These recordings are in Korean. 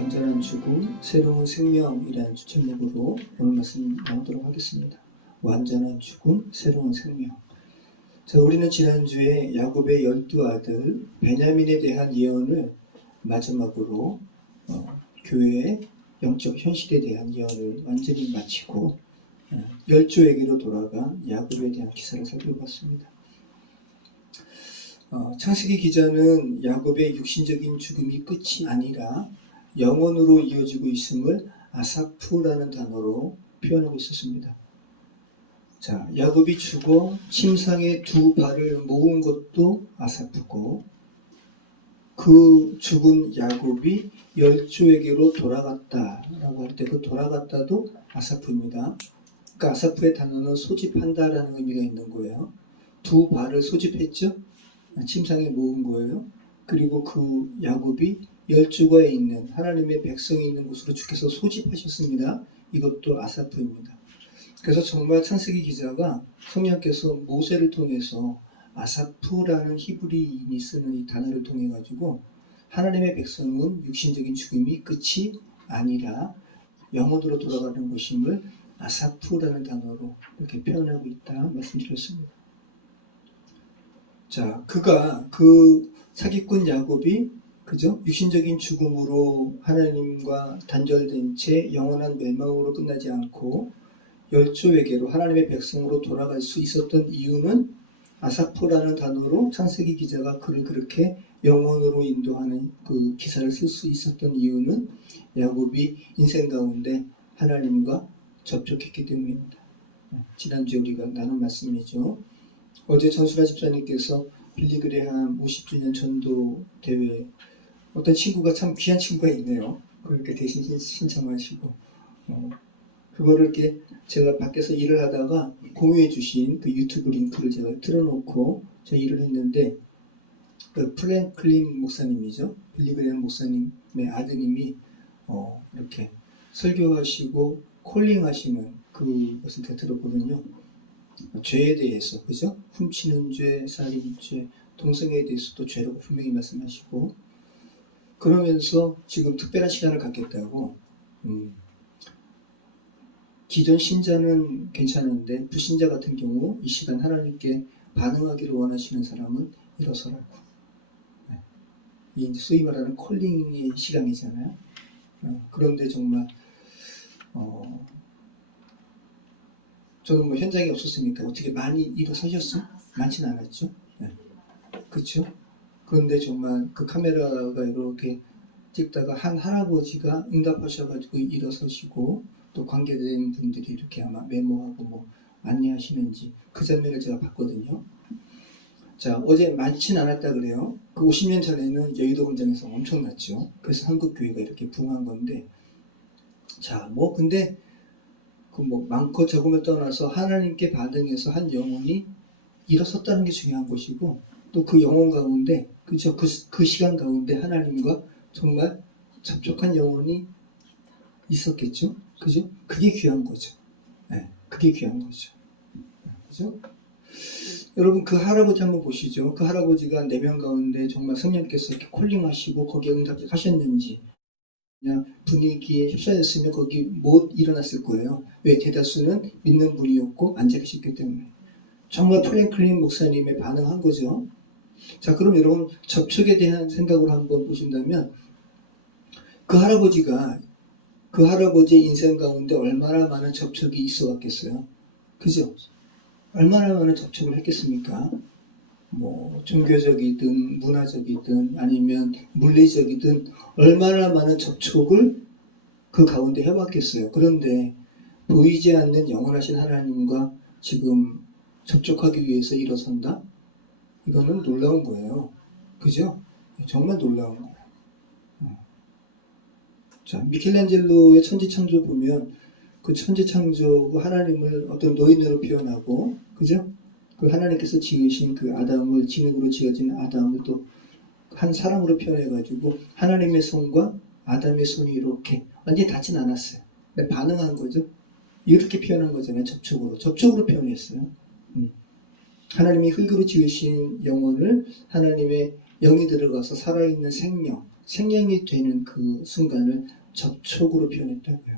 완전한 죽음, 새로운 생명이라는 제목으로 오늘 말씀 나누도록 하겠습니다. 완전한 죽음, 새로운 생명. 자, 우리는 지난주에 야곱의 12아들 베냐민에 대한 예언을 마지막으로 교회의 영적 현실에 대한 예언을 완전히 마치고 열조에게로 돌아간 야곱에 대한 기사를 살펴봤습니다. 창세기 기자는 야곱의 육신적인 죽음이 끝이 아니라 영원으로 이어지고 있음을 아사프라는 단어로 표현하고 있었습니다. 자, 야곱이 죽어 침상에 두 발을 모은 것도 아사프고, 그 죽은 야곱이 열조에게로 돌아갔다라고 할 때 그 돌아갔다도 아사프입니다. 그러니까 아사프의 단어는 소집한다라는 의미가 있는 거예요. 두 발을 소집했죠? 침상에 모은 거예요. 그리고 그 야곱이 열조가 있는 하나님의 백성이 있는 곳으로 주께서 소집하셨습니다. 이것도 아사프입니다. 그래서 정말 창세기 기자가 성령께서 모세를 통해서 아사프라는 히브리인이 쓰는 이 단어를 통해 가지고 하나님의 백성은 육신적인 죽음이 끝이 아니라 영혼으로 돌아가는 것임을 아사프라는 단어로 이렇게 표현하고 있다 말씀드렸습니다. 자, 그 사기꾼 야곱이 그죠? 육신적인 죽음으로 하나님과 단절된 채 영원한 멸망으로 끝나지 않고 열조에게로 하나님의 백성으로 돌아갈 수 있었던 이유는 아사프라는 단어로 창세기 기자가 그를 그렇게 영원으로 인도하는 그 기사를 쓸 수 있었던 이유는 야곱이 인생 가운데 하나님과 접촉했기 때문입니다. 지난주에 우리가 나눈 말씀이죠. 어제 전수라 집사님께서 빌리그레함 50주년 전도 대회 어떤 친구가 참 귀한 친구가 있네요. 그렇게 대신 신청하시고 그거를 이렇게 제가 밖에서 일을 하다가 공유해 주신 그 유튜브 링크를 제가 틀어놓고 저 일을 했는데 그 프랭클린 목사님이죠. 빌리그레함 목사님의 아드님이 이렇게 설교하시고 콜링하시는 그것을 제가 들었거든요. 죄에 대해서, 그죠? 훔치는 죄, 살인죄, 동성애에 대해서도 죄라고 분명히 말씀하시고, 그러면서 지금 특별한 시간을 갖겠다고, 기존 신자는 괜찮은데, 불신자 같은 경우 이 시간 하나님께 반응하기를 원하시는 사람은 일어서라고. 이게 이제 소위 말하는 콜링의 시간이잖아요. 그런데 정말, 저는 뭐 현장에 없었으니까 어떻게 많이 일어서셨어요? 많지는 않았죠. 네. 그렇죠? 그런데 정말 그 카메라가 이렇게 찍다가 한 할아버지가 응답하셔가지고 일어서시고 또 관계된 분들이 이렇게 아마 메모하고 뭐 안내하시는지 그 장면을 제가 봤거든요. 자, 어제 많지는 않았다 그래요. 그 50년 전에는 여의도 광장에서 엄청났죠. 그래서 한국교회가 이렇게 부흥한 건데, 자, 뭐 근데 그 뭐 많고 적음을 떠나서 하나님께 반응해서 한 영혼이 일어섰다는 게 중요한 것이고, 또 그 영혼 가운데, 그죠? 그 시간 가운데 하나님과 정말 접촉한 영혼이 있었겠죠? 그죠? 그게 귀한 거죠. 네, 그게 귀한 거죠. 그죠? 여러분, 그 할아버지 한번 보시죠. 그 할아버지가 4명 가운데 정말 성령께서 이렇게 콜링하시고 거기에 응답하셨는지, 그냥 분위기에 휩싸였으면 거기 못 일어났을 거예요. 왜? 대다수는 믿는 분이었고 앉아 계셨기 때문에. 정말 프랭클린 목사님의 반응한 거죠. 자, 그럼 여러분 접촉에 대한 생각으로 한번 보신다면 그 할아버지의 인생 가운데 얼마나 많은 접촉이 있어 왔겠어요. 그죠? 얼마나 많은 접촉을 했겠습니까? 뭐 종교적이든 문화적이든 아니면 물리적이든 얼마나 많은 접촉을 그 가운데 해왔겠어요. 그런데 보이지 않는 영원하신 하나님과 지금 접촉하기 위해서 일어선다? 이거는 놀라운 거예요. 그죠? 정말 놀라운 거예요. 자, 미켈란젤로의 천지창조 보면 그 천지창조 하나님을 어떤 노인으로 표현하고, 그죠? 그 하나님께서 지으신 그 아담을, 진흙으로 지어진 아담을 또 한 사람으로 표현해가지고 하나님의 손과 아담의 손이 이렇게 완전히 닿진 않았어요. 반응한 거죠. 이렇게 표현한 거잖아요. 접촉으로 표현했어요. 하나님이 흙으로 지으신 영혼을 하나님의 영이 들어가서 살아있는 생명, 생명이 되는 그 순간을 접촉으로 표현했다고요.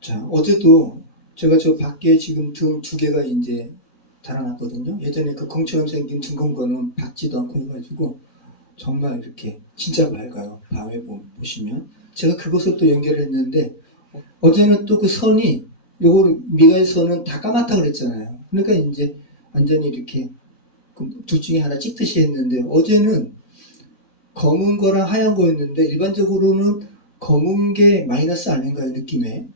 자, 어제도 제가 저 밖에 지금 등 2개가 이제 달아났거든요. 예전에 그 공처럼 생긴 등공과는 받지도 않고 해가지고 정말 이렇게 진짜 맑아요. 밤에 보시면. 제가 그것을 또 연결했는데 어제는 또 그 선이 요거를 미가의 선은 다 까맣다 그랬잖아요. 그러니까 이제 완전히 이렇게 둘 중에 하나 찍듯이 했는데 어제는 검은 거랑 하얀 거였는데 일반적으로는 검은 게 마이너스 아닌가요? 느낌에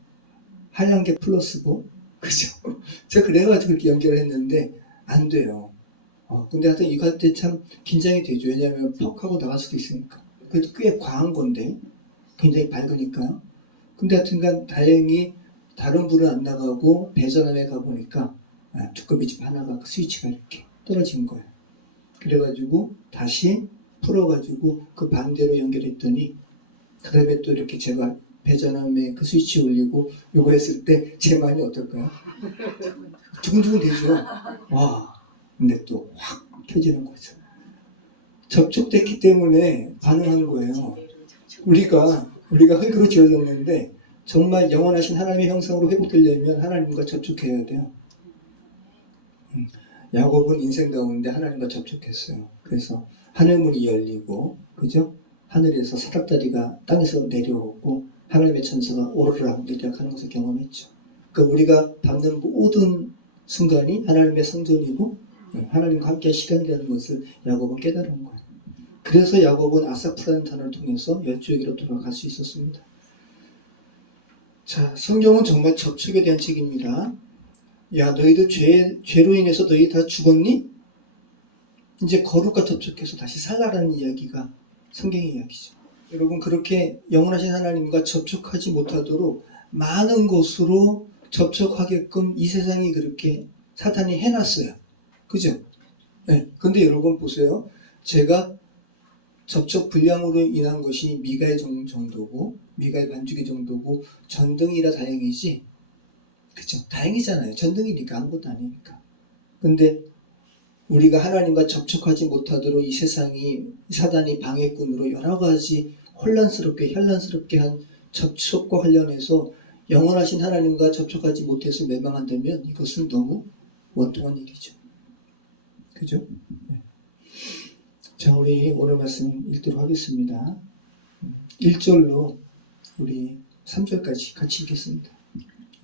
하얀 게 플러스고 그죠? 제가 그래가지고 그렇게 연결을 했는데 안 돼요. 근데 하여튼 이거 할 때 참 긴장이 되죠. 왜냐하면 퍽 하고 나갈 수도 있으니까. 그래도 꽤 과한 건데 굉장히 밝으니까요. 근데 하여튼간 다행히 다른 불은 안 나가고 배전함에 가보니까 두꺼비 집 하나가 그 스위치가 이렇게 떨어진 거예요. 그래가지고 다시 풀어가지고 그 반대로 연결했더니 그 다음에 또 이렇게 제가 배전함에 그 스위치 올리고 요거 했을 때 제 마음이 어떨까요? 두근두근 되죠. 와, 근데 또 확 켜지는 거죠. 접촉됐기 때문에 반응하는 거예요. 우리가 흙으로 지어졌는데 정말 영원하신 하나님의 형상으로 회복되려면 하나님과 접촉해야 돼요. 야곱은 인생 가운데 하나님과 접촉했어요. 그래서 하늘문이 열리고, 그죠? 하늘에서 사닥다리가 땅에서 내려오고 하나님의 천사가 오르락 내리락 하는 것을 경험했죠. 그러니까 우리가 밟는 모든 순간이 하나님의 성전이고 하나님과 함께한 시간이라는 것을 야곱은 깨달은 거예요. 그래서 야곱은 아사프라는 단어를 통해서 열조에게로 돌아갈 수 있었습니다. 자, 성경은 정말 접촉에 대한 책입니다. 야, 너희들 죄로 인해서 너희 다 죽었니? 이제 거룩과 접촉해서 다시 살아라는 이야기가 성경의 이야기죠. 여러분, 그렇게 영원하신 하나님과 접촉하지 못하도록 많은 곳으로 접촉하게끔 이 세상이 그렇게 사탄이 해놨어요. 그죠? 네. 근데 여러분 보세요. 제가 접촉 불량으로 인한 것이 미가의 정도고 미가의 반죽의 정도고 전등이라 다행이지. 그죠? 다행이잖아요. 전등이니까 아무것도 아니니까. 근데 우리가 하나님과 접촉하지 못하도록 이 세상이 사단이 방해꾼으로 여러 가지 혼란스럽게 현란스럽게 한 접촉과 관련해서 영원하신 하나님과 접촉하지 못해서 멸망한다면 이것은 너무 원통한 일이죠. 그죠? 네. 자, 우리 오늘 말씀 읽도록 하겠습니다. 1절로 우리 3절까지 같이 읽겠습니다.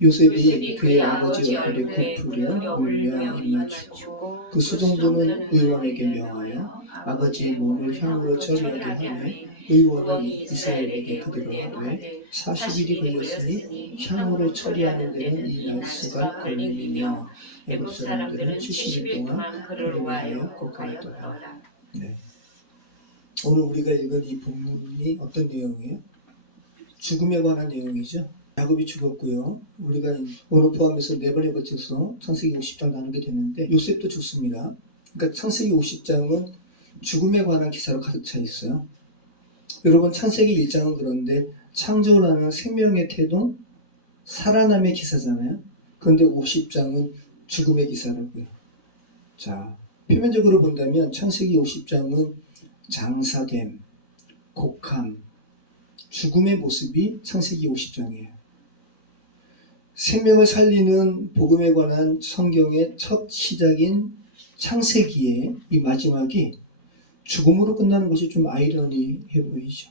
요셉이 그의 아버지 얼굴에 굽으려 울며 입맞추고 그 수동도는 의원에게 명하여 아버지의 몸을 향으로 처리하게 하매 의원이 이스라엘에게 그대로 하되 40일이 걸렸으니 향으로 처리하는 데는 이 날수가 걸림이며 애굽 사람들은 70일 동안 그를 위하여 곡하였더라. 네. 오늘 우리가 읽은 이 본문이 어떤 내용이에요? 죽음에 관한 내용이죠. 야곱이 죽었고요. 우리가 오늘 포함해서 4번에 걸쳐서 창세기 50장 나누게 되는데 요셉도 죽습니다. 그러니까 창세기 50장은 죽음에 관한 기사로 가득 차 있어요. 여러분, 창세기 1장은 그런데 창조를 하는 생명의 태동, 살아남의 기사잖아요. 그런데 50장은 죽음의 기사라고요. 자, 표면적으로 본다면 창세기 50장은 장사됨, 곡함, 죽음의 모습이 창세기 50장이에요. 생명을 살리는 복음에 관한 성경의 첫 시작인 창세기의 이 마지막이 죽음으로 끝나는 것이 좀 아이러니해 보이죠.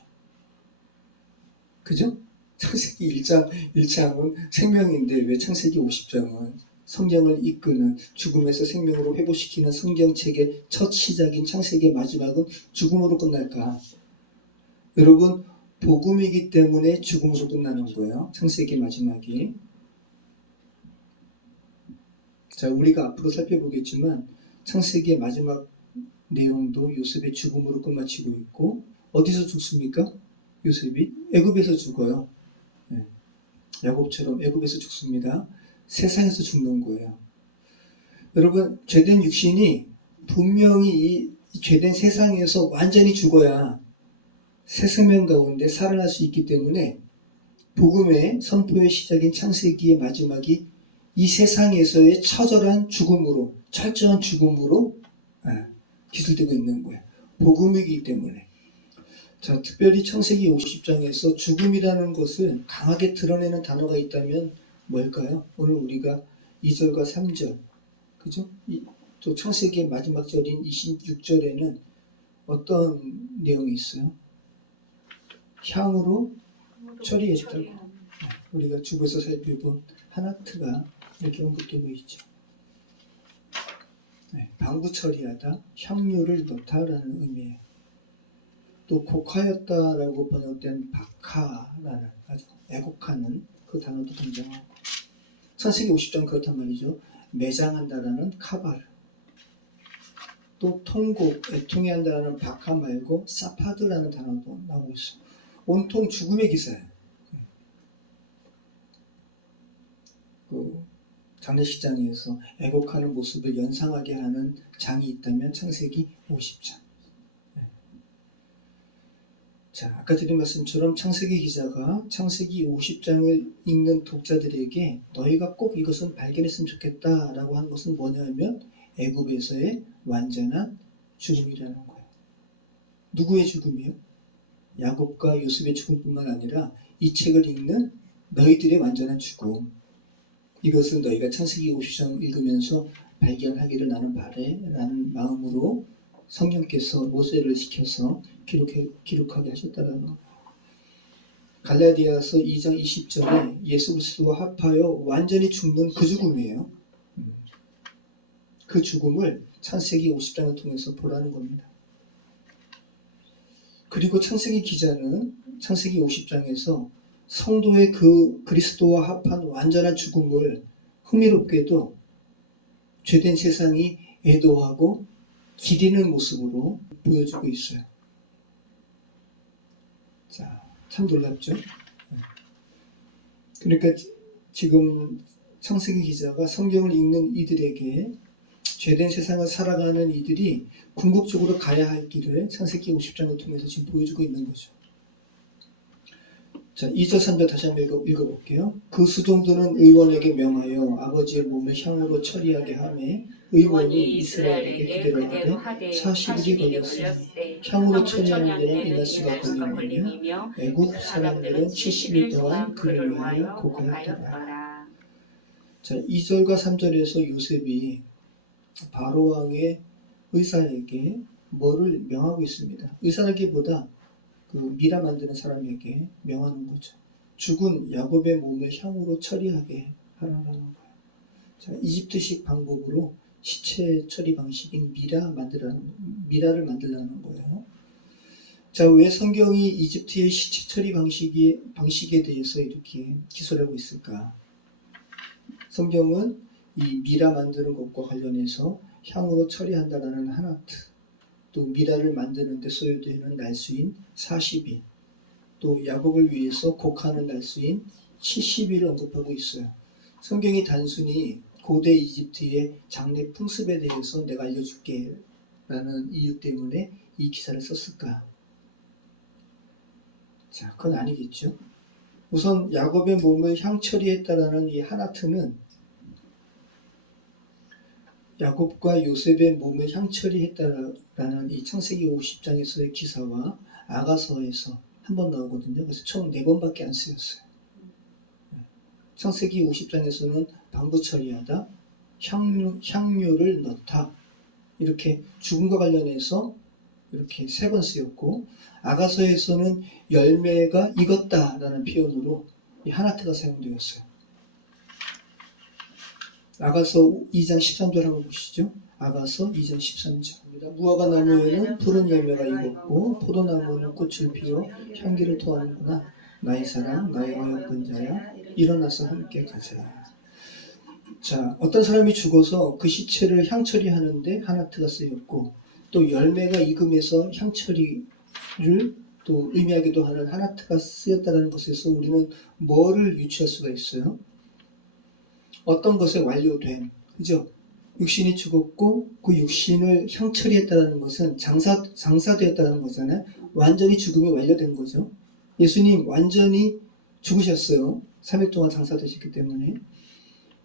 그죠? 창세기 1장은 생명인데 왜 창세기 50장은 성경을 이끄는 죽음에서 생명으로 회복시키는 성경책의 첫 시작인 창세기의 마지막은 죽음으로 끝날까? 여러분, 복음이기 때문에 죽음으로 끝나는 거예요. 창세기 마지막이. 자, 우리가 앞으로 살펴보겠지만 창세기의 마지막 내용도 요셉의 죽음으로 끝마치고 있고, 어디서 죽습니까? 요셉이 애굽에서 죽어요. 네. 야곱처럼 애굽에서 죽습니다. 세상에서 죽는 거예요. 여러분, 죄된 육신이 분명히 이 죄된 세상에서 완전히 죽어야 새 생명 가운데 살아날 수 있기 때문에 복음의 선포의 시작인 창세기의 마지막이 이 세상에서의 처절한 죽음으로, 철저한 죽음으로 기술되고 있는 거예요. 복음이기 때문에. 자, 특별히 창세기 50장에서 죽음이라는 것을 강하게 드러내는 단어가 있다면 뭘까요? 오늘 우리가 2절과 3절, 그죠? 또 창세기의 마지막 절인 26절에는 어떤 내용이 있어요? 향으로 처리했다고. 우리가 주부에서 살펴본 하나트가 이렇게 언급되고 있죠. 방부 처리하다, 향료를 넣다라는 의미예요. 또 곡하였다라고 번역된 박하라는 아주 애곡하는 그 단어도 등장하고, 창세기 50장 그렇단 말이죠. 매장한다라는 카바르, 또 통곡, 애통해한다라는 박하 말고 사파드라는 단어도 나오고 있어요. 온통 죽음의 기사예요. 그 장례식장에서 애곡하는 모습을 연상하게 하는 장이 있다면 창세기 50장. 자, 아까 드린 말씀처럼 창세기 기자가 창세기 50장을 읽는 독자들에게 너희가 꼭 이것은 발견했으면 좋겠다라고 한 것은 뭐냐면 애굽에서의 완전한 죽음이라는 거예요. 누구의 죽음이요? 야곱과 요셉의 죽음뿐만 아니라 이 책을 읽는 너희들의 완전한 죽음. 이것을 너희가 창세기 50장 읽으면서 발견하기를 나는 바래 라는 마음으로 성령께서 모세를 시켜서 기록하게 하셨다는 거. 갈라디아서 2장 20절에 예수 그리스도와 합하여 완전히 죽는 그 죽음이에요. 그 죽음을 창세기 50장을 통해서 보라는 겁니다. 그리고 창세기 기자는 창세기 50장에서 성도의 그 그리스도와 합한 완전한 죽음을 흥미롭게도 죄된 세상이 애도하고 기리는 모습으로 보여주고 있어요. 자, 참 놀랍죠? 그러니까 지금 창세기 기자가 성경을 읽는 이들에게 죄된 세상을 살아가는 이들이 궁극적으로 가야 할 길을 창세기 50장을 통해서 지금 보여주고 있는 거죠. 자, 2절 3절 다시 한번 읽어볼게요. 그 수종들은 의원에게 명하여 아버지의 몸을 향으로 처리하게 하매 의원이 이스라엘에게 그대로 하되 40일이 걸렸으니 향으로 처리하는 데는 일날수가 걸리며 애굽 사람들은 70일 동안 그를 위하여 곡하였더라. 자, 2절과 3절에서 요셉이 바로왕의 의사에게 뭐를 명하고 있습니다. 의사라기보다 그 미라 만드는 사람에게 명하는 거죠. 죽은 야곱의 몸을 향으로 처리하게 하라는 거예요. 자, 이집트식 방법으로 시체 처리 방식인 미라를 만들라는 거예요. 자, 왜 성경이 이집트의 시체 처리 방식에 대해서 이렇게 기술하고 있을까? 성경은 이 미라 만드는 것과 관련해서 향으로 처리한다라는 하나트, 또 미라를 만드는 데 소요되는 날수인 40일, 또 야곱을 위해서 곡하는 날수인 70일을 언급하고 있어요. 성경이 단순히 고대 이집트의 장례 풍습에 대해서 내가 알려줄게 라는 이유 때문에 이 기사를 썼을까? 자, 그건 아니겠죠. 우선 야곱의 몸을 향처리했다라는 이 하나트는 야곱과 요셉의 몸을 향처리했다라는 이 창세기 50장에서의 기사와 아가서에서 한 번 나오거든요. 그래서 총 4번밖에 안 쓰였어요. 창세기 50장에서는 방부 처리하다, 향료를 넣다, 이렇게 죽음과 관련해서 이렇게 3번 쓰였고, 아가서에서는 열매가 익었다라는 표현으로 이 하나트가 사용되었어요. 아가서 2장 13절 한번 보시죠. 아가서 2장 13절입니다. 무화과 나무에는 푸른 열매가 익었고 포도나무는 꽃을 피워 향기를 토하는구나. 나의 사랑, 나의 어여쁜자야, 일어나서 함께 가자. 자, 어떤 사람이 죽어서 그 시체를 향처리하는데 하나트가 쓰였고, 또 열매가 익으면서 향처리를 또 의미하기도 하는 하나트가 쓰였다는 것에서 우리는 뭐를 유추할 수가 있어요? 어떤 것에 완료된, 그죠? 육신이 죽었고 그 육신을 향처리했다는 것은 장사되었다는 거잖아요. 완전히 죽음이 완료된 거죠. 예수님 완전히 죽으셨어요. 3일 동안 장사되셨기 때문에.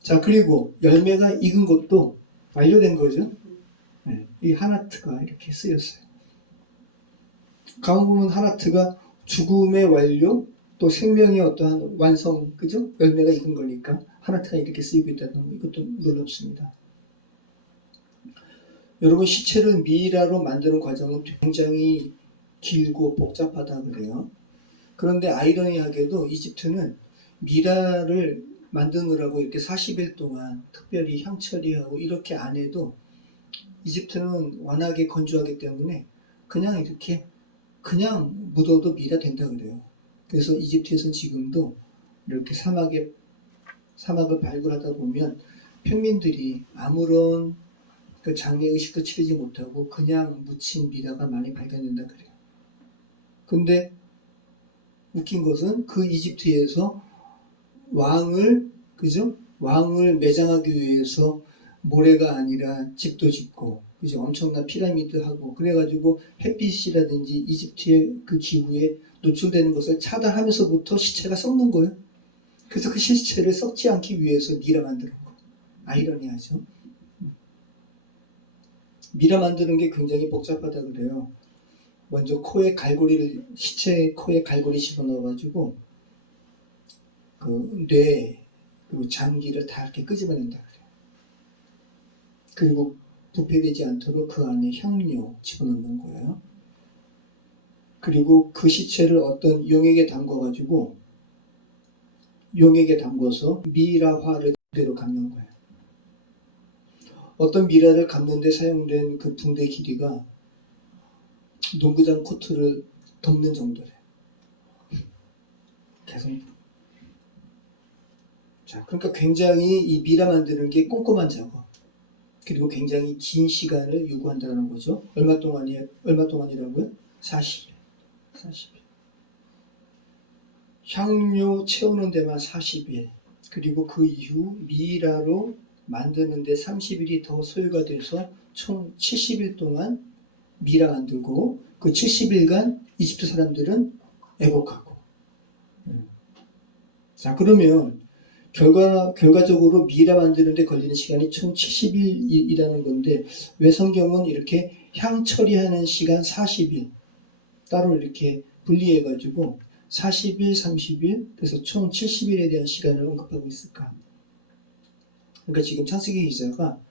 자, 그리고 열매가 익은 것도 완료된 거죠. 네, 이 하나트가 이렇게 쓰였어요. 가만 보면 하나트가 죽음의 완료, 또 생명의 어떠한 완성, 그죠? 열매가 익은 거니까 하나트가 이렇게 쓰이고 있다는 거, 이것도 놀랍습니다. 여러분, 시체를 미이라로 만드는 과정은 굉장히 길고 복잡하다 그래요. 그런데 아이러니하게도 이집트는 미라를 만드느라고 이렇게 40일 동안 특별히 향 처리하고 이렇게 안 해도 이집트는 워낙에 건조하기 때문에 그냥 이렇게 그냥 묻어도 미라 된다 그래요. 그래서 이집트에서는 지금도 이렇게 사막을 발굴하다 보면 평민들이 아무런 그 장례 의식도 치르지 못하고 그냥 묻힌 미라가 많이 발견된다 그래요. 근데 웃긴 것은 그 이집트에서 그죠? 왕을 매장하기 위해서 모래가 아니라 집도 짓고, 그죠? 엄청난 피라미드하고, 그래가지고 햇빛이라든지 이집트의 그 기후에 노출되는 것을 차단하면서부터 시체가 썩는 거예요. 그래서 그 시체를 썩지 않기 위해서 미라 만드는 거. 아이러니하죠? 미라 만드는 게 굉장히 복잡하다 그래요. 먼저 시체 코에 갈고리 집어넣어가지고, 그 뇌, 그리고 장기를 다 이렇게 끄집어낸다 그래요. 그리고 부패되지 않도록 그 안에 향료 집어넣는 거예요. 그리고 그 시체를 어떤 용액에 담궈서 미라화를 그대로 감는 거예요. 어떤 미라를 감는 데 사용된 그 붕대 길이가 농구장 코트를 덮는 정도래요. 계속. 자, 그러니까 굉장히 이 미라 만드는 게 꼼꼼한 작업, 그리고 굉장히 긴 시간을 요구한다는 거죠. 얼마 동안이라고요? 40일. 향료 채우는 데만 40일. 그리고 그 이후 미라로 만드는 데 30일이 더 소요가 돼서 총 70일 동안 미라 만들고, 그 70일간 이집트 사람들은 애곡하고. 자, 그러면 결과적으로 미라 만드는 데 걸리는 시간이 총 70일이라는 건데, 왜 성경은 이렇게 향 처리하는 시간 40일 따로 이렇게 분리해가지고 40일, 30일, 그래서 총 70일에 대한 시간을 언급하고 있을까? 그러니까 지금 창세기 기자가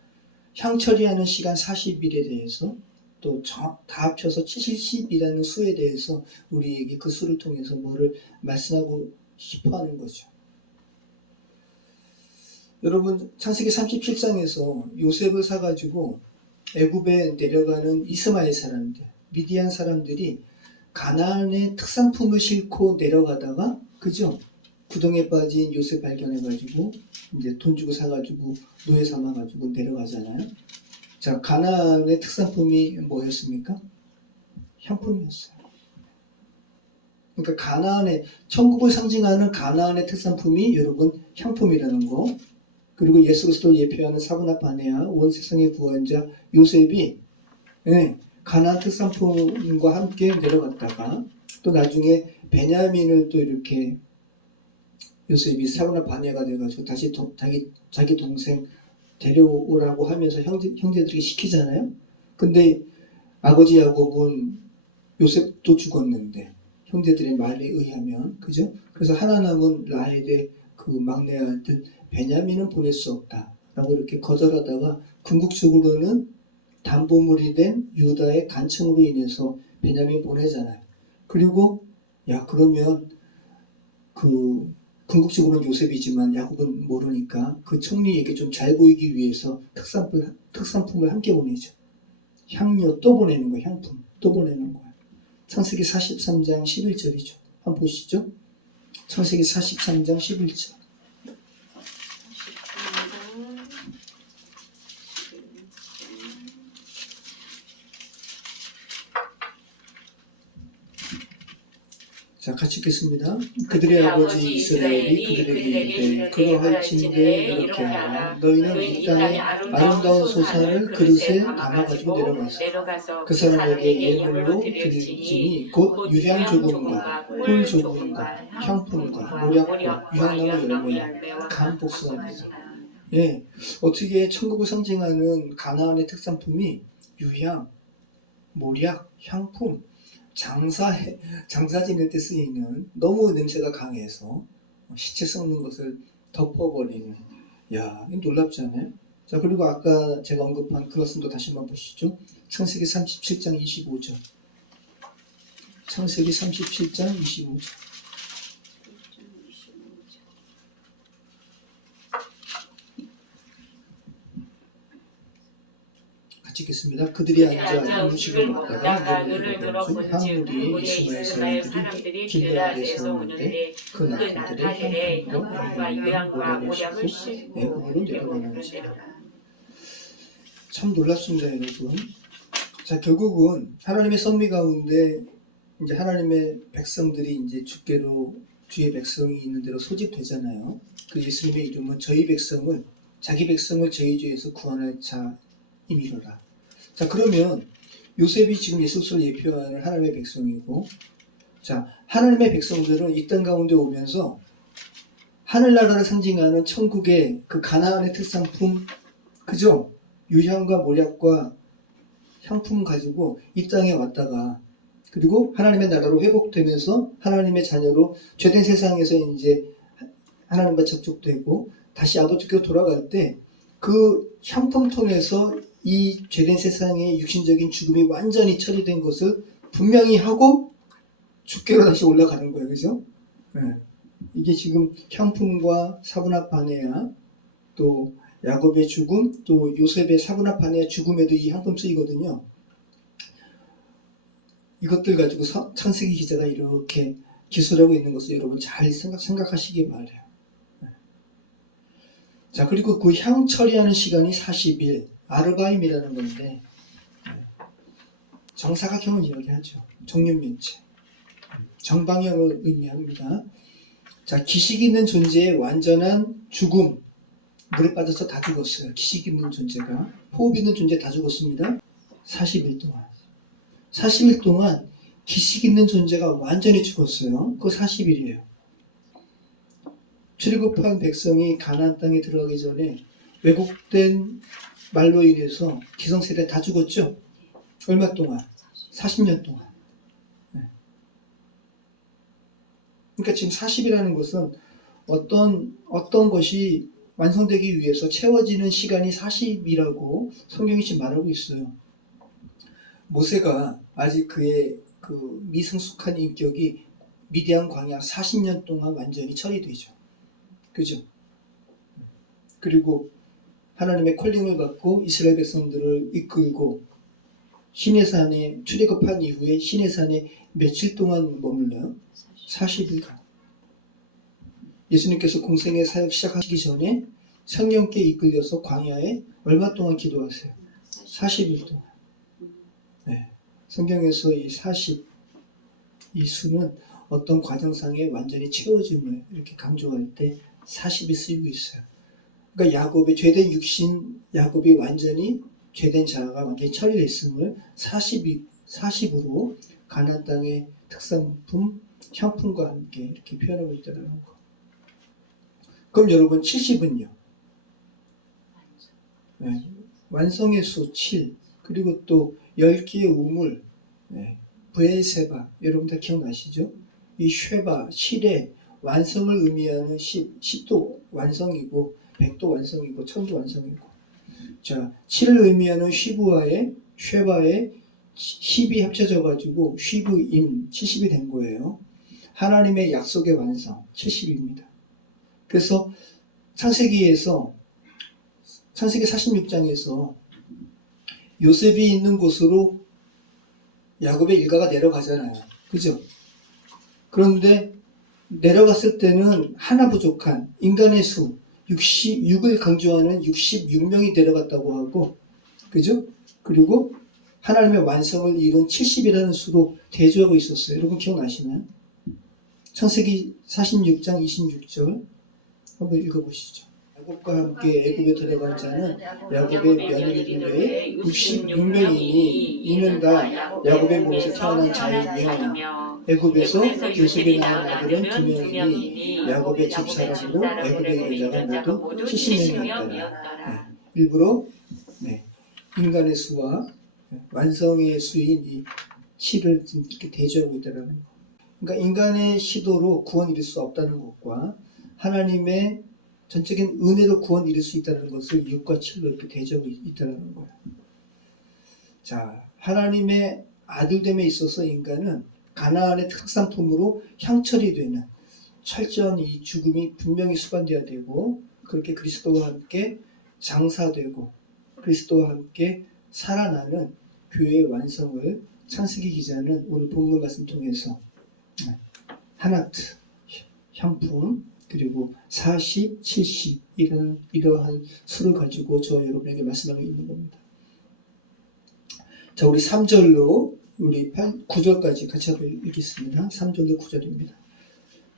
향 처리하는 시간 40일에 대해서 또 다 합쳐서 70이라는 수에 대해서 우리에게 그 수를 통해서 뭐를 말씀하고 싶어 하는 거죠. 여러분, 창세기 37장에서 요셉을 사가지고 애굽에 내려가는 이스마엘 사람들, 미디안 사람들이 가나안의 특산품을 싣고 내려가다가, 그죠? 구덩이에 빠진 요셉 발견해가지고 이제 돈 주고 사가지고 노예 삼아가지고 내려가잖아요. 자, 가나안의 특산품이 뭐였습니까? 향품이었어요. 그러니까 천국을 상징하는 가나안의 특산품이 여러분 향품이라는 거. 그리고 예수 그리스도를 예표하는 사분합 아내야 온 세상의 구원자 요셉이 가나안 특산품과 함께 내려갔다가 또 나중에 베냐민을 또 이렇게 요셉이 사분합 아내가 돼가지고 다시 자기 동생 데려오라고 하면서 형제들이 시키잖아요. 근데 아버지 야곱은 요셉도 죽었는데 형제들의 말에 의하면, 그죠? 그래서 하나 남은 라헬의 그 막내 아들 베냐민은 보낼 수 없다라고 이렇게 거절하다가 궁극적으로는 담보물이 된 유다의 간청으로 인해서 베냐민 보내잖아요. 그리고 그러면 그 궁극적으로는 요셉이지만 야곱은 모르니까 그 총리에게 좀 잘 보이기 위해서 특산품을 함께 보내죠. 향료 또 보내는 거예요. 향품 또 보내는 거예요. 창세기 43장 11절이죠. 한번 보시죠. 창세기 43장 11절. 자, 같이 읽겠습니다. 그들의 아버지 이스라엘이 그들에게 이르되 그러할진대 이렇게 하라. 너희는 이 땅의 아름다운 소산을 그릇에 담아가지고 내려가서 그 사람에게 예물로 드릴지니 곧 유향 조금과 꿀 조금과 향품과 모략과 유향나무 열매와 간 복숭아입니다. 어떻게 천국을 상징하는 가나안의 특산품이 유향, 모략, 향품, 장사 지낼 때 쓰이는 너무 냄새가 강해서 시체 썩는 것을 덮어버리는. 야, 이거 놀랍지 않아요? 자, 그리고 아까 제가 언급한 그 말씀도 다시 한번 보시죠. 창세기 37장 25절. 창세기 37장 25절. 같이 읽겠습니다. 그들이 앉아 음식을 먹다가 눈을 들어본 함물이 이스마엘 사람들이 길르앗에서 오는데 그 나그네들의 형통과 유향과 모략을 싣고 애굽으로 내려가는지라. 참 놀랍습니다, 여러분. 자, 결국은 하나님의 섭리 가운데 이제 하나님의 백성들이 이제 주께로 주의 백성이 있는 대로 소집되잖아요. 그 예수님의 이름은 저희 백성을 자기 백성을 저희 죄에서 구원할 자임이로라. 자, 그러면 요셉이 지금 예수를 예표하는 하나님의 백성이고, 자, 하나님의 백성들은 이 땅 가운데 오면서 하늘나라를 상징하는 천국의 그 가나안의 특산품, 그죠? 유향과 모략과 향품 가지고 이 땅에 왔다가, 그리고 하나님의 나라로 회복되면서 하나님의 자녀로 죄된 세상에서 이제 하나님과 접촉되고 다시 아버지께로 돌아갈 때 그 향품 통해서 이 죄된 세상의 육신적인 죽음이 완전히 처리된 것을 분명히 하고 주께로 다시 올라가는 거예요. 그죠? 네. 이게 지금 향품과 사분합바네아, 또 야곱의 죽음, 또 요셉의 사분합바네아 죽음에도 이 향품 쓰이거든요. 이것들 가지고 창세기 기자가 이렇게 기술하고 있는 것을 여러분 잘 생각하시기 바라요. 자, 그리고 그 향 처리하는 시간이 40일, 아르바임이라는 건데, 정사각형을 이야기하죠. 정육면체. 정방형을 의미합니다. 자, 기식 있는 존재의 완전한 죽음. 물에 빠져서 다 죽었어요. 기식 있는 존재가. 호흡 있는 존재 다 죽었습니다. 40일 동안. 40일 동안 기식 있는 존재가 완전히 죽었어요. 그거 40일이에요. 출애굽한 백성이 가나안 땅에 들어가기 전에 왜곡된 말로 인해서 기성세대 다 죽었죠? 얼마 동안? 40년 동안. 네. 그러니까 지금 40이라는 것은 어떤 것이 완성되기 위해서 채워지는 시간이 40이라고 성경이 지금 말하고 있어요. 모세가 아직 그의 그 미성숙한 인격이 미디안 광야 40년 동안 완전히 처리되죠. 그죠? 그리고 하나님의 콜링을 받고 이스라엘 백성들을 이끌고 시내산에 출애굽한 이후에 시내산에 며칠 동안 머물러요? 40일간. 예수님께서 공생의 사역 시작하시기 전에 성령께 이끌려서 광야에 얼마 동안 기도하세요? 40일 동안. 네. 성경에서 이 40, 이 수는 어떤 과정상에 완전히 채워짐을 이렇게 강조할 때 40이 쓰이고 있어요. 그러니까 야곱의 죄된 육신, 야곱이 완전히 죄된 자아가 완전히 처리됐음을 40으로 가나안 땅의 특산품, 향품과 함께 이렇게 표현하고 있다는 거. 그럼 여러분 70은요? 네. 완성의 수 7, 그리고 또 10개의 우물, 네. 브엘세바, 여러분 다 기억나시죠? 이 쉐바, 7의 완성을 의미하는 10도 완성이고 100도 완성이고 1000도 완성이고, 자, 7을 의미하는 쉐바의 10이 합쳐져 가지고 쉐브임 70이 된 거예요. 하나님의 약속의 완성 70입니다. 그래서 창세기 46장에서 요셉이 있는 곳으로 야곱의 일가가 내려가잖아요. 그죠? 그런데 내려갔을 때는 하나 부족한 인간의 수 66을 강조하는 66명이 내려갔다고 하고, 그죠? 그리고 하나님의 완성을 이룬 70이라는 수로 대조하고 있었어요. 여러분 기억나시나요? 창세기 46장 26절 한번 읽어보시죠. 야곱과 함께 애굽에 들어간 자는 야곱의 며느리들 외에 66명이니 이는 다 야곱의 몸에서 태어난 자이며 애굽에서 요셉이 낳은 아들은 2명이니 야곱의 집사람으로 애굽에 있는 자가 모두 70명이었더라. 네. 일부러 인간의 수와 완성의 수인 이 시를 이렇게 대조하고 있다는 거. 그러니까 인간의 시도로 구원 이룰 수 없다는 것과 하나님의 전적인 은혜로 구원 이룰 수 있다는 것을 6과 7로 이렇게 대조하고 있다는 거예요. 자, 하나님의 아들됨에 있어서 인간은 가나안의 특산품으로 향철이 되는 철저한 이 죽음이 분명히 수반되어야 되고, 그렇게 그리스도와 함께 장사되고 그리스도와 함께 살아나는 교회의 완성을 창세기 기자는 오늘 본문 말씀 통해서 하나트, 향품, 그리고 40, 70 이러한 수를 가지고 저 여러분에게 말씀하고 있는 겁니다. 자, 우리 3절로 우리 9절까지 같이 한번 읽겠습니다. 3절로 9절입니다.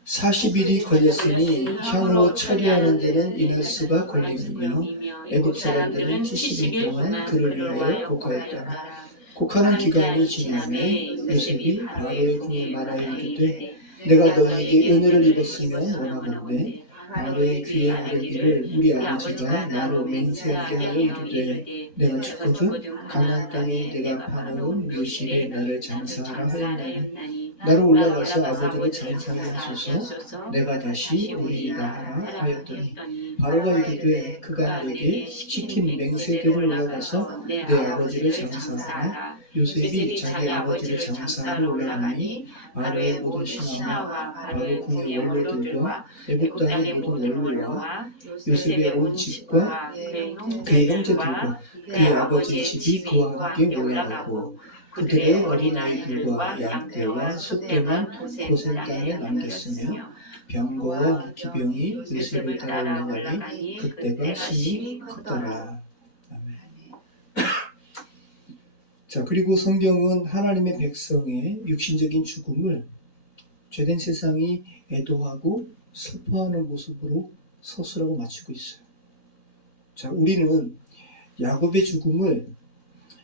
40일이 걸렸으니 향으로 처리하는 데는 이날 수가 걸리며 애굽 사람들은 70일 동안 그를 위하여 곡하였더라. 곡하는 기간이 지나매 요셉이 바로의 궁에 말하여 이르되 내가 너희에게 은혜를 입었으면 원하건대 바로의 귀에 이르기를 우리 아버지가 나로 맹세하게 하여 이르되 내가 죽거든 가나안 땅에 내가 파놓은 묘실에 나를 장사하라 하였나니 나로 올라가서 아버지를 장사하게 하소서 내가 다시 우리이다 하라 하였더니 바로가 이르되 그가 내게 시킨 맹세대로 올라가서 내 아버지를 장사하라. 요셉이 자기 아버지를 장사하러 올라가니 바로의 모든 신하와 바로 궁의 원로들과 애굽 땅의 모든 원로와 요셉의 온 집과 그의 형제들과 그의 아버지 집이 그와 함께 올라가고 그들의 어린아이들과 양떼와 소떼만 고센 땅에 남겼으며 병거와 기병이 요셉을 따라 올라가니 그때가 심히 컸더라. 자, 그리고 성경은 하나님의 백성의 육신적인 죽음을 죄된 세상이 애도하고 슬퍼하는 모습으로 서술하고 맞추고 있어요. 자, 우리는 야곱의 죽음을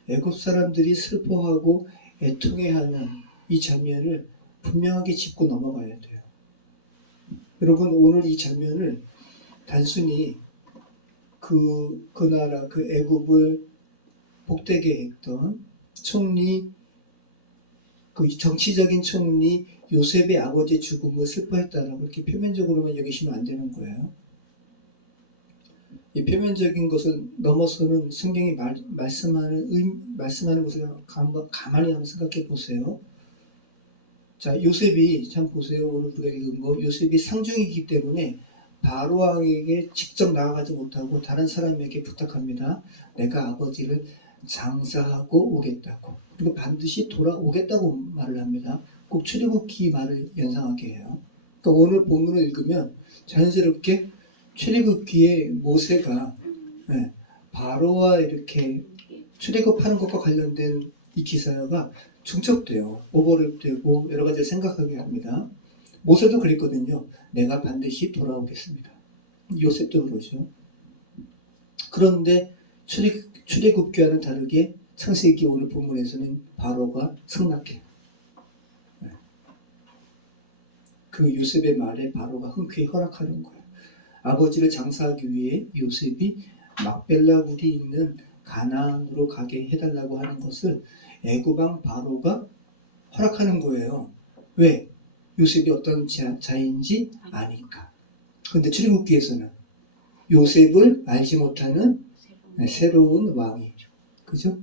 애굽 사람들이 슬퍼하고 애통해하는 이 장면을 분명하게 짚고 넘어가야 돼요. 여러분, 오늘 이 장면을 단순히 그 나라, 그 애굽을 복되게 했던 총리, 그 정치적인 총리 요셉의 아버지의 죽음을 슬퍼했다라고 이렇게 표면적으로만 여기시면 안 되는 거예요. 이 표면적인 것을 넘어서는 성경이 말씀하는 것을 가만히 한번 생각해 보세요. 자, 요셉이 참 보세요. 오늘 우리가 읽은 거, 요셉이 상중이기 때문에 바로 왕에게 직접 나아가지 못하고 다른 사람에게 부탁합니다. 내가 아버지를 장사하고 오겠다고. 그리고 반드시 돌아오겠다고 말을 합니다. 꼭 출애굽기 말을 연상하게 해요. 그러니까 오늘 본문을 읽으면 자연스럽게 출애굽기에 모세가 바로와 이렇게 출애굽하는 것과 관련된 이 기사가 중첩돼요. 오버랩되고 여러 가지를 생각하게 합니다. 모세도 그랬거든요. 내가 반드시 돌아오겠습니다. 요셉도 그러죠. 그런데 출애굽기와는 다르게 창세기 오늘 본문에서는 바로가 승낙해요. 그 요셉의 말에 바로가 흔쾌히 허락하는 거예요. 아버지를 장사하기 위해 요셉이 막벨라 물이 있는 가나안으로 가게 해달라고 하는 것을 애굽왕 바로가 허락하는 거예요. 왜? 요셉이 어떤 자인지 아니까. 그런데 출애굽기에서는 요셉을 알지 못하는 새로운 왕이, 그죠?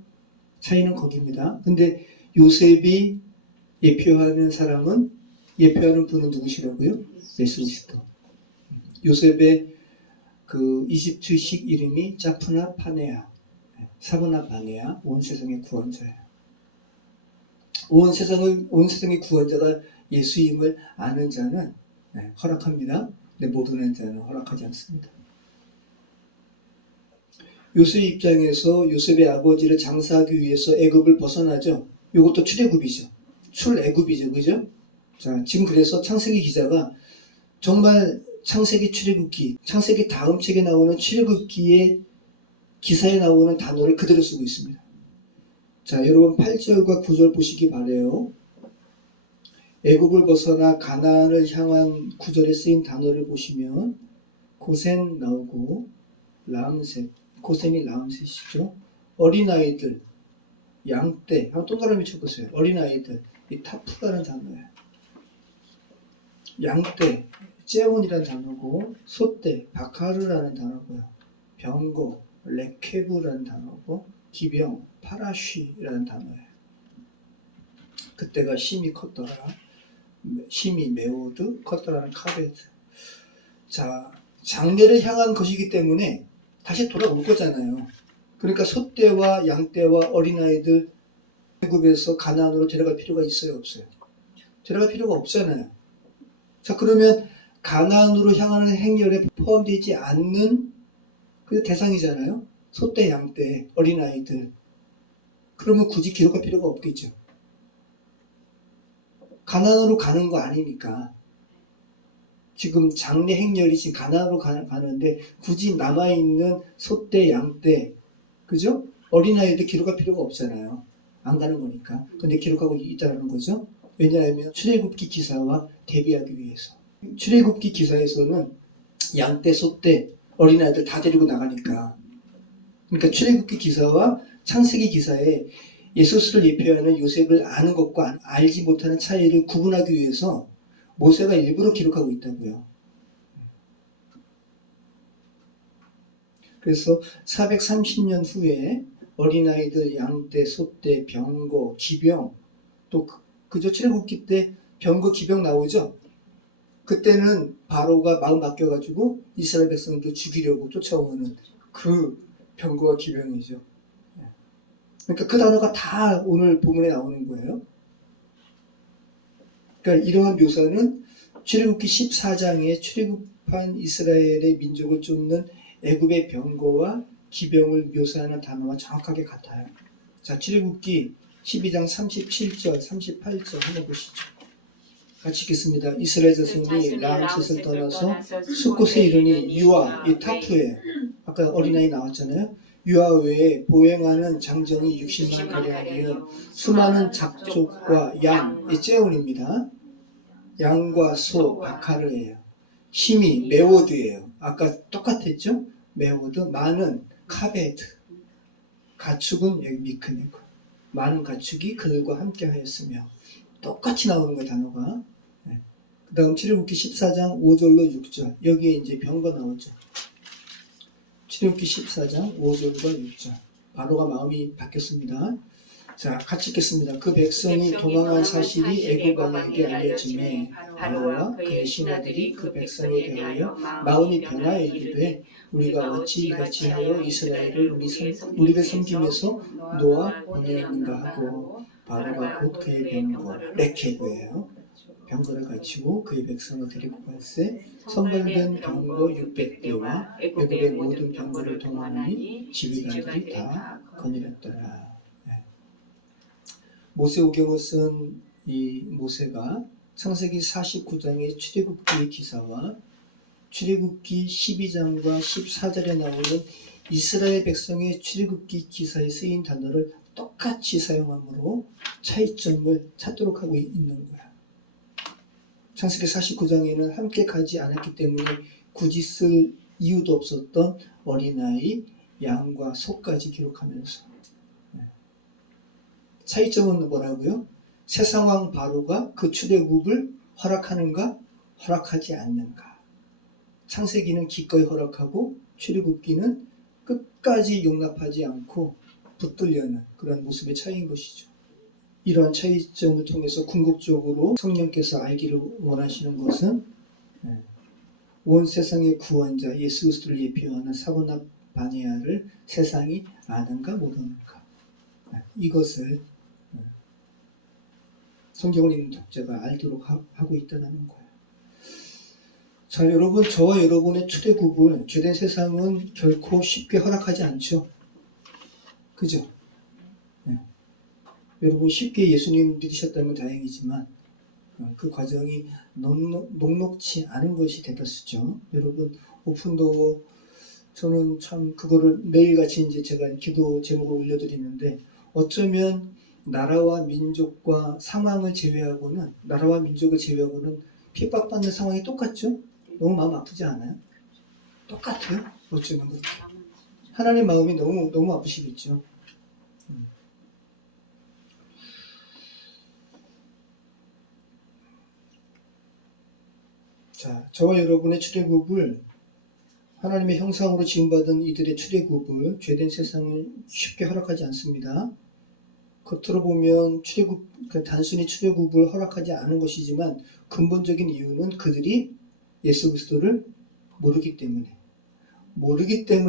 차이는 거기입니다. 근데 요셉이 예표하는 분은 누구시라고요? 예수 그리스도. 요셉의 그 이집트식 이름이 짜프나 파네아, 사브나 바네아, 온 세상의 구원자예요. 온 세상의 구원자가 예수임을 아는 자는 허락합니다. 근데 모르는 자는 허락하지 않습니다. 요셉 입장에서 요셉의 아버지를 장사하기 위해서 애굽을 벗어나죠. 이것도 출애굽이죠. 출애굽이죠. 그죠? 자, 지금 그래서 창세기 기자가 정말 창세기 출애굽기, 창세기 다음 책에 나오는 출애굽기의 기사에 나오는 단어를 그대로 쓰고 있습니다. 자, 여러분 8절과 9절 보시기 바래요. 애굽을 벗어나 가나안을 향한 구절에 쓰인 단어를 보시면 고센 나오고 라암셋, 고센이 라암셋이죠. 어린아이들, 양떼, 한번 동그라미 쳐보세요. 어린아이들, 이 타프라는 단어예요. 양떼, 째온이라는 단어고, 소떼, 바카르라는 단어고요. 병거, 레케브라는 단어고, 기병, 파라쉬라는 단어예요. 그때가 심이 컸더라. 심이 메오드, 컸더라는 카베드. 자, 장래를 향한 것이기 때문에 다시 돌아올 거잖아요. 그러니까 소떼와 양떼와 어린아이들 애굽에서 가나안으로 데려갈 필요가 있어요, 없어요? 데려갈 필요가 없잖아요. 자, 그러면 가나안으로 향하는 행렬에 포함되지 않는 그 대상이잖아요. 소떼, 양떼, 어린아이들. 그러면 굳이 기록할 필요가 없겠죠. 가나안으로 가는 거 아니니까. 지금 장례 행렬이 지금 가나안으로 가는데 굳이 남아있는 소떼, 양떼, 그죠? 어린아이들 기록할 필요가 없잖아요. 안 가는 거니까. 근데 기록하고 있다는 거죠. 왜냐하면 출애굽기 기사와 대비하기 위해서. 출애굽기 기사에서는 양떼, 소떼, 어린아이들 다 데리고 나가니까. 그러니까 출애굽기 기사와 창세기 기사에 예수스를 예표하는 요셉을 아는 것과 알지 못하는 차이를 구분하기 위해서 모세가 일부러 기록하고 있다고요. 그래서 430년 후에 어린아이들, 양떼, 소떼, 병거, 기병, 또 그저 출애굽기 때 병거, 기병 나오죠. 그때는 바로가 마음 바뀌어가지고 이스라엘 백성들 죽이려고 쫓아오는 그 병거와 기병이죠. 그러니까 그 단어가 다 오늘 본문에 나오는 거예요. 그러니까 이러한 묘사는 출애굽기 14장에 출애굽한 이스라엘의 민족을 쫓는 애굽의 병거와 기병을 묘사하는 단어와 정확하게 같아요. 자, 출애굽기 12장 37절, 38절 한번 보시죠. 같이 읽겠습니다. 이스라엘 자손이 람셋을 떠나서 숫곳에 이르니 유아, 이 타프에 아까 어린아이 나왔잖아요. 유아 외에 보행하는 장정이 60만 가량이요 수많은 잡족과 양, 이 째온입니다. 양과 소, 바카르예요. 힘이 메오드예요. 아까 똑같았죠? 메오드, 많은 카베드, 가축은 여기 미크네고, 많은 가축이 그들과 함께 하였으며, 똑같이 나오는 거예요, 단어가. 네. 그 다음 출애굽기 14장 5절로 6절, 여기에 이제 병거 나오죠. 출애굽기 14장 5절과 6절. 바로가 마음이 바뀌었습니다. 자, 같이 읽겠습니다. 그 백성이 도망한 사실이 애굽 왕에게 알려지매 바로와 그의 신하들이 그 백성에 대하여 마음이 변하여 이르되 우리가 어찌 이같이 하여 이스라엘을 우리를 섬김에서 놓아 보내었는가 하고 바로가 곧 그의 병거 레케브예요. 병거를 갖추고 그의 백성을 데리고 갈새 선발된 병거 600대와 애굽의 모든 병거를 동원하니 지휘관들이 다 거느렸더라. 모세오경을 쓴 이 모세가 창세기 49장의 출애굽기 기사와 출애굽기 12장과 14절에 나오는 이스라엘 백성의 출애굽기 기사에 쓰인 단어를 똑같이 사용함으로 차이점을 찾도록 하고 있는 거야. 창세기 49장에는 함께 가지 않았기 때문에 굳이 쓸 이유도 없었던 어린아이, 양과 소까지 기록하면서 차이점은 뭐라고요? 세상왕 바로가 그 출애굽을 허락하는가? 허락하지 않는가? 창세기는 기꺼이 허락하고 출애굽기는 끝까지 용납하지 않고 붙들려는 그런 모습의 차이인 것이죠. 이러한 차이점을 통해서 궁극적으로 성령께서 알기를 원하시는 것은 온 세상의 구원자 예수 그리스도를 예표하는 사고나 바네아를 세상이 아는가 모르는가, 이것을 성경을 읽는 독자가 알도록 하고 있다는 거예요. 자, 여러분, 저와 여러분의 출애굽을 죄된 세상은 결코 쉽게 허락하지 않죠. 그죠? 네. 여러분 쉽게 예수님 믿으셨다면 다행이지만 그 과정이 녹록치 않은 것이 대다수죠. 여러분, 오픈도어 저는 참 그거를 매일같이 이제 제가 기도 제목을 올려드리는데, 어쩌면 나라와 민족과 상황을 제외하고는, 나라와 민족을 제외하고는 핍박받는 상황이 똑같죠? 너무 마음 아프지 않아요? 똑같아요? 어쩌면 그렇게. 하나님 마음이 너무 아프시겠죠. 자, 저와 여러분의 출애굽을 하나님의 형상으로 지음받은 이들의 출애굽을 죄된 세상은 쉽게 허락하지 않습니다. 겉으로 보면 출애굽, 단순히 출애굽을 허락하지 않은 것이지만 근본적인 이유는 그들이 예수 그리스도를 모르기 때문에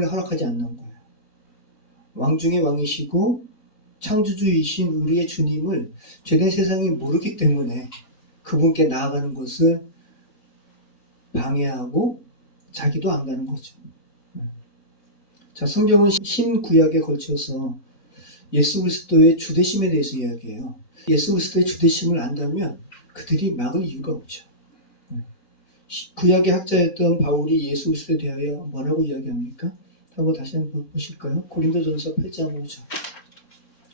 허락하지 않는 거예요. 왕 중의 왕이시고 창조주이신 우리의 주님을 죄된 세상이 모르기 때문에 그분께 나아가는 것을 방해하고 자기도 안 가는 거죠. 자, 성경은 신구약에 걸쳐서 예수 그리스도의 주되심에 대해서 이야기해요. 예수 그리스도의 주되심을 안다면 그들이 막을 이유가 없죠. 구약의 학자였던 바울이 예수 그리스도에 대하여 뭐라고 이야기합니까? 한번 다시 한번 보실까요? 고린도전서 8장 5절.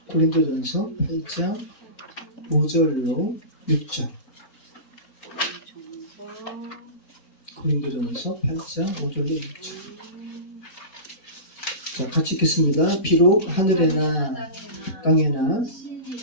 고린도전서 8장 5절로 6절. 고린도전서 8장 5절로 6절. 자, 같이 읽겠습니다. 비록 하늘에나 땅에나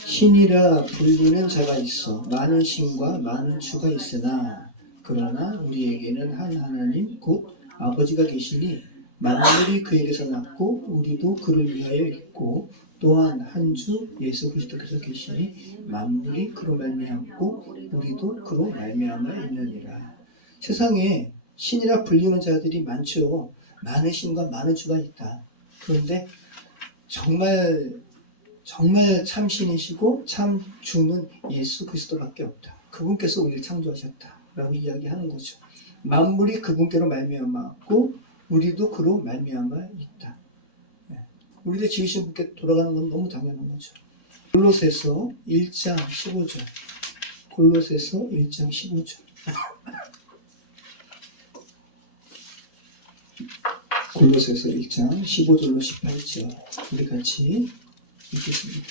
신이라 불리는 자가 있어 많은 신과 많은 주가 있으나 그러나 우리에게는 한 하나님 곧 아버지가 계시니 만물이 그에게서 났고 우리도 그를 위하여 있고 또한 한 주 예수 그리스도께서 계시니 만물이 그로 말미암고 우리도 그로 말미암아 있느니라. 세상에 신이라 불리는 자들이 많죠. 많은 신과 많은 주가 있다. 그런데 정말 참 신이시고 참 주는 예수 그리스도밖에 없다. 그분께서 우리를 창조하셨다 라고 이야기하는 거죠. 만물이 그분께로 말미암았고 우리도 그로 말미암아 있다. 우리를 지으신 분께 돌아가는 건 너무 당연한 거죠. 골로새서 1장 15절. 골로새서 1장 15절. 골로새서 1장 15절로 18절. 우리 같이 읽겠습니다.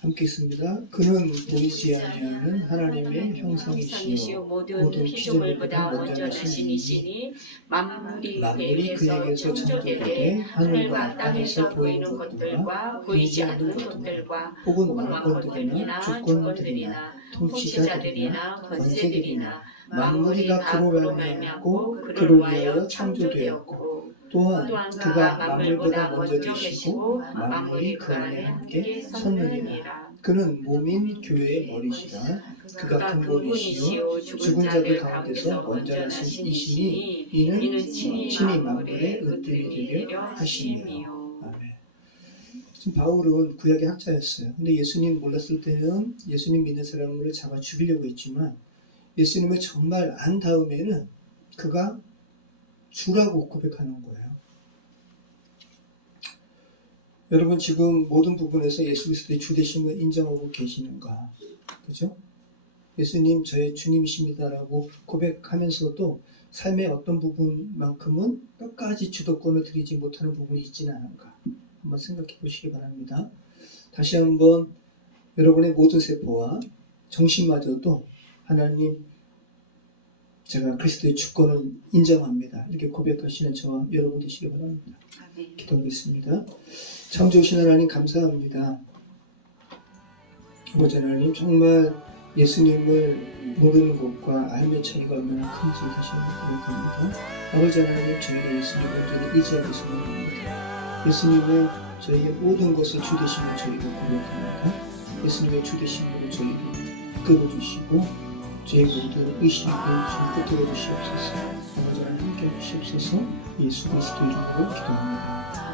함께 있습니다. 그는 보이지 아니하는 하나님의 형상이시요 모든 피조물보다 먼저 나신 이시니 만물이 그에게서 창조되되 하늘과 땅에서 보이는 것들과 보이지 않는 것들과 혹은 왕권들이나 주권들이나 통치자들이나 권세들이나 만물이 다 그로 말미암고 그를 위하여 창조되었고 또한 그가 만물보다 먼저 계시고 만물이 그 안에 함께 섰느니라. 그는 몸인 교회의 머리시라. 그가 근본이시요 죽은 자들 가운데서 먼저 나신 이시니 이는 친히 만물의 으뜸이 되려 하시니요. 아멘. 지금 바울은 구약의 학자였어요. 근데 예수님 몰랐을 때는 예수님 믿는 사람을 잡아 죽이려고 했지만 예수님을 정말 안 다음에는 그가 주라고 고백하는 거예요. 여러분 지금 모든 부분에서 예수 그리스도의 주되심을 인정하고 계시는가? 그죠? 예수님 저의 주님이십니다라고 고백하면서도 삶의 어떤 부분만큼은 끝까지 주도권을 드리지 못하는 부분이 있지는 않은가? 한번 생각해 보시기 바랍니다. 다시 한번 여러분의 모든 세포와 정신마저도 하나님 제가 그리스도의 주권을 인정합니다. 이렇게 고백하시는 저와 여러분 되시기 바랍니다. 기도하겠습니다. 창조하신 하나님 감사합니다. 아버지 하나님 정말 예수님을 모르는 것과 알면 차이가 얼마나 큰지 다시 한번 고백합니다. 아버지 하나님 저희가 예수님 온전히 의지하겠습니다. 합니다. 예수님의 저에게 모든 것을 주되시는 저희가 고백합니다. 예수님의 주되심으로 저희를 이끌어주시고 저희 모든 의식을 붙들어 주시옵소서. 아버지 하나님 함께 해주시옵소서. 예수 그리스도 이름으로 기도합니다.